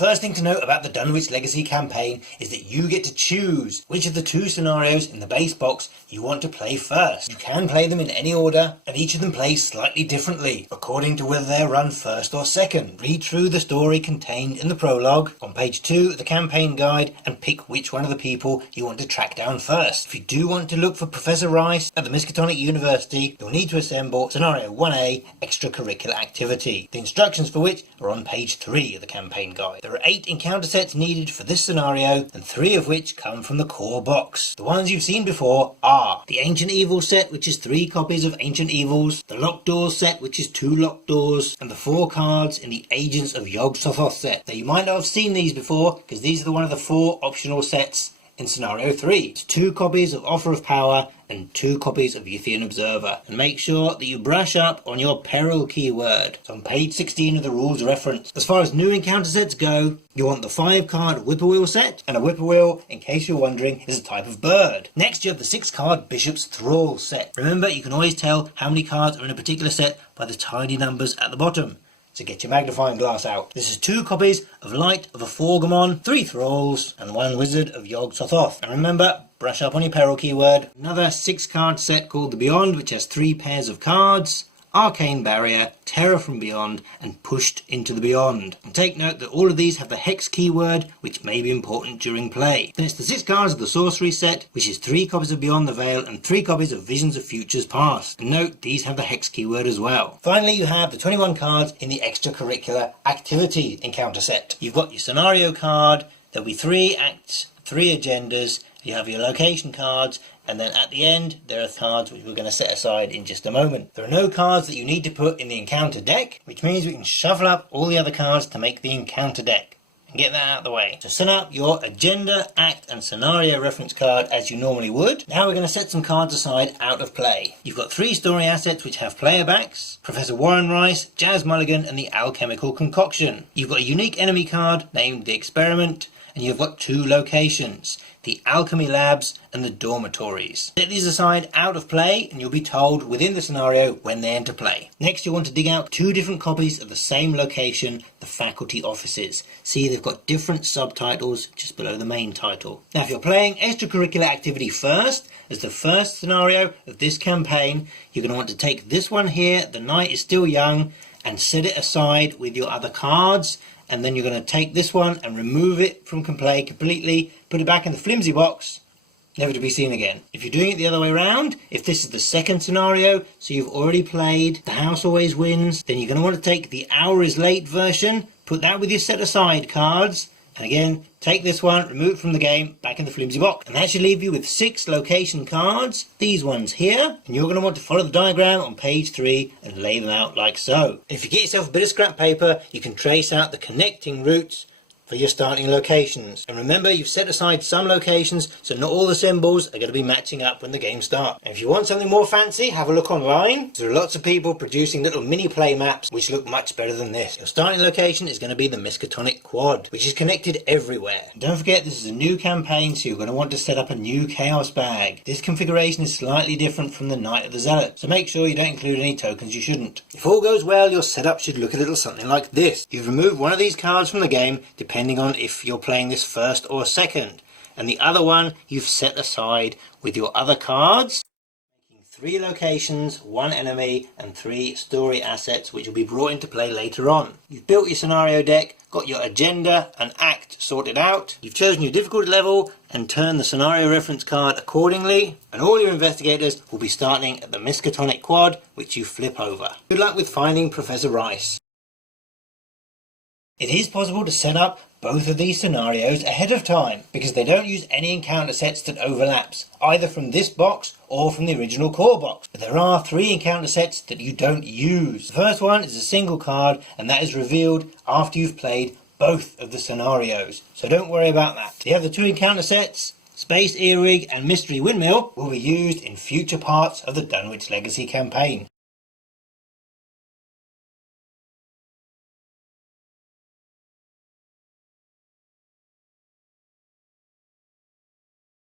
First thing to note about the Dunwich Legacy campaign is that you get to choose which of the two scenarios in the base box you want to play first. You can play them in any order, and each of them plays slightly differently, according to whether they're run first or second. Read through the story contained in the prologue on page 2 of the campaign guide and pick which one of the people you want to track down first. If you do want to look for Professor Rice at the Miskatonic University, you'll need to assemble Scenario I-A Extracurricular Activity, the instructions for which are on page 3 of the campaign guide. There are 8 encounter sets needed for this scenario, and 3 of which come from the core box. The ones you've seen before are the Ancient Evils set, which is 3 copies of Ancient Evils, the Locked Doors set, which is 2 locked doors, and the 4 cards in the Agents of Yog-Sothoth set. Now you might not have seen these before, because these are one of the 4 optional sets in Scenario 3. It's 2 copies of Offer of Power and 2 copies of Yithian Observer. And make sure that you brush up on your peril keyword. It's on page 16 of the rules reference. As far as new encounter sets go, you want the 5 card Whippoorwill set, and a Whippoorwill, in case you're wondering, is a type of bird. Next you have the 6 card Bishop's Thrall set. Remember, you can always tell how many cards are in a particular set by the tiny numbers at the bottom. So get your magnifying glass out. This is 2 copies of Light of a Forgamon, 3 Thralls, and 1 Wizard of Yog-Sothoth. And remember, brush up on your peril keyword. Another 6 card set called the Beyond, which has 3 pairs of cards, Arcane Barrier, Terror from Beyond, and Pushed into the Beyond. And take note that all of these have the hex keyword, which may be important during play. Then it's the 6 cards of the Sorcery set, which is 3 copies of Beyond the Veil and 3 copies of Visions of Futures Past. And note, these have the hex keyword as well. Finally, you have the 21 cards in the Extracurricular Activity encounter set. You've got your scenario card, there'll be 3 acts, 3 agendas, you have your location cards, and then at the end there are cards which we're going to set aside in just a moment. There are no cards that you need to put in the encounter deck, which means we can shuffle up all the other cards to make the encounter deck and get that out of the way. So set up your agenda, act and scenario reference card as you normally would. Now we're going to set some cards aside out of play. You've got 3 story assets which have player backs: Professor Warren Rice, Jazz Mulligan and the Alchemical Concoction. You've got a unique enemy card named the Experiment, and you've got 2 locations: the Alchemy Labs and the Dormitories. Set these aside out of play and you'll be told within the scenario when they enter play. Next you'll want to dig out 2 different copies of the same location, the Faculty Offices. See, they've got different subtitles just below the main title. Now if you're playing Extracurricular Activity first, as the first scenario of this campaign, you're going to want to take this one here, The Night is Still Young, and set it aside with your other cards. And then you're going to take this one and remove it from play completely, put it back in the flimsy box, never to be seen again. If you're doing it the other way around, if this is the second scenario, so you've already played The House Always Wins, then you're going to want to take the Hour is Late version, put that with your set aside cards, and again, take this one, remove it from the game, back in the flimsy box. And that should leave you with 6 location cards, these ones here, and you're going to want to follow the diagram on page 3 and lay them out like so. If you get yourself a bit of scrap paper, you can trace out the connecting routes for your starting locations. And remember, you've set aside some locations, so not all the symbols are going to be matching up when the game starts. And if you want something more fancy, have a look online. There are lots of people producing little mini play maps which look much better than this. Your starting location is going to be the Miskatonic Quad, which is connected everywhere. And don't forget, this is a new campaign, so you're going to want to set up a new Chaos bag. This configuration is slightly different from the Night of the Zealot, so make sure you don't include any tokens you shouldn't. If all goes well, your setup should look a little something like this. You've removed one of these cards from the game, depending on if you're playing this first or second, and the other one you've set aside with your other cards, making 3 locations, 1 enemy and 3 story assets which will be brought into play later on. You've built your scenario deck, got your agenda and act sorted out, you've chosen your difficulty level and turned the scenario reference card accordingly, and all your investigators will be starting at the Miskatonic Quad, which you flip over. Good luck with finding Professor Rice. It is possible to set up both of these scenarios ahead of time, because they don't use any encounter sets that overlaps, either from this box or from the original core box. But there are 3 encounter sets that you don't use. The first one is a single card, and that is revealed after you've played both of the scenarios, so don't worry about that. The other 2 encounter sets, Space Earwig and Mystery Windmill, will be used in future parts of the Dunwich Legacy campaign.